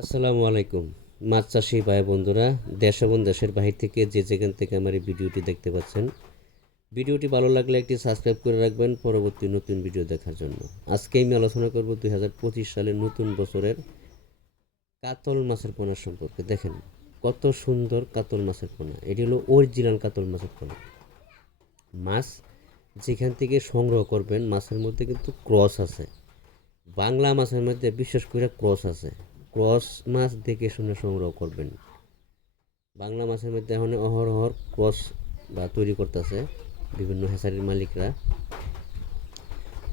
আসসালামু আলাইকুম। মাছ চাষি ভাই বন্ধুরা, দেশ এবং দেশের বাহির থেকে যে যেখান থেকে আমার এই ভিডিওটি দেখতে পাচ্ছেন, ভিডিওটি ভালো লাগলে একটি সাবস্ক্রাইব করে রাখবেন পরবর্তী নতুন ভিডিও দেখার জন্য। আজকে আমি আলোচনা করব দুই হাজার পঁচিশ সালের নতুন বছরের কাতল মাছের পোনা সম্পর্কে। দেখেন, কত সুন্দর কাতল মাছের পোনা। এটি হলো অরিজিনাল কাতল মাছের পোনা। মাছ যেখান থেকে সংগ্রহ করবেন, মাছের মধ্যে কিন্তু ক্রস আছে। বাংলা মাছের মধ্যে বিশেষ করে ক্রস আছে। ক্রস মাছ দেখে শুনে সংগ্রহ করবেন। বাংলা মাছের মধ্যে এখন অহরহর ক্রস বা তৈরি করতেছে বিভিন্ন হেসারির মালিকরা।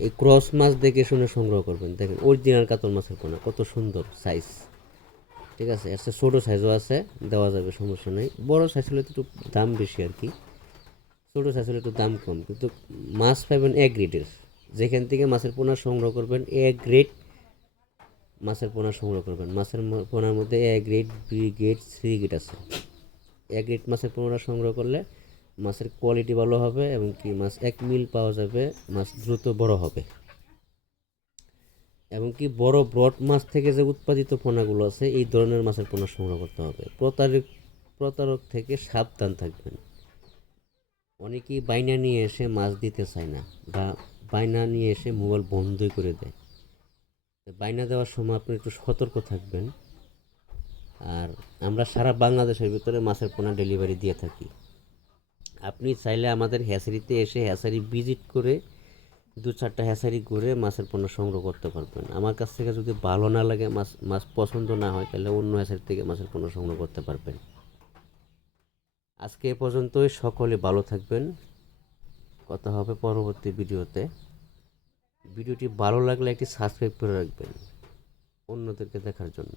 এই ক্রস মাছ দেখে শুনে সংগ্রহ করবেন। দেখেন অরিজিনাল কাতল মাছের পোনা কত সুন্দর সাইজ ঠিক আছে, এর ছোটো সাইজও আছে, দেওয়া যাবে, সমস্যা নেই। বড় সাইজ হলে একটু দাম বেশি আর কি। ছোটো সাইজ হলে একটু দাম কম। কিন্তু মাছ পাবেন এ গ্রেডের যেখান থেকে মাছের পোনা সংগ্রহ করবেন এ গ্রেড মাছের পোনা সংগ্রহ করবেন। মাছের পোনার মধ্যে A grade B grade C grade আছে। এ গ্রেড মাছের পোনা সংগ্রহ করলে মাছের কোয়ালিটি ভালো হবে এবং কি মাছ এক মিল পাওয়া যাবে, মাছ দ্রুত বড় হবে। এবং কি বড় ব্রড মাছ থেকে যে উৎপাদিত পোনাগুলো আছে, এই ধরনের মাছের পোনা সংগ্রহ করতে হবে। প্রতারক প্রতারক থেকে সাবধান থাকবেন। অনেকেই বাইনা নিয়ে এসে মাছ দিতে চায় না বা বাইনা নিয়ে এসে মোবাইল বন্ধই করে দেয়। বাইনা দেওয়ার সময় আপনি একটু সতর্ক থাকবেন। আর আমরা সারা বাংলাদেশের ভিতরে মাছের পোনা ডেলিভারি দিয়ে থাকি। আপনি চাইলে আমাদের হ্যাচারিতে এসে হ্যাচারি ভিজিট করে দু চারটা হ্যাচারি ঘুরে মাছের পণ্য সংগ্রহ করতে পারবেন। আমার কাছ থেকে যদি ভালো না লাগে, মাছ মাছ পছন্দ না হয়, তাহলে অন্য হ্যাচারি থেকে মাছের পণ্য সংগ্রহ করতে পারবেন। আজকে এ পর্যন্তই, সকলে ভালো থাকবেন। কথা হবে পরবর্তী ভিডিওতে। ভিডিওটি ভালো লাগলে একটি সাবস্ক্রাইব করে রাখবেন। অন্যদেরকে দেখার জন্য।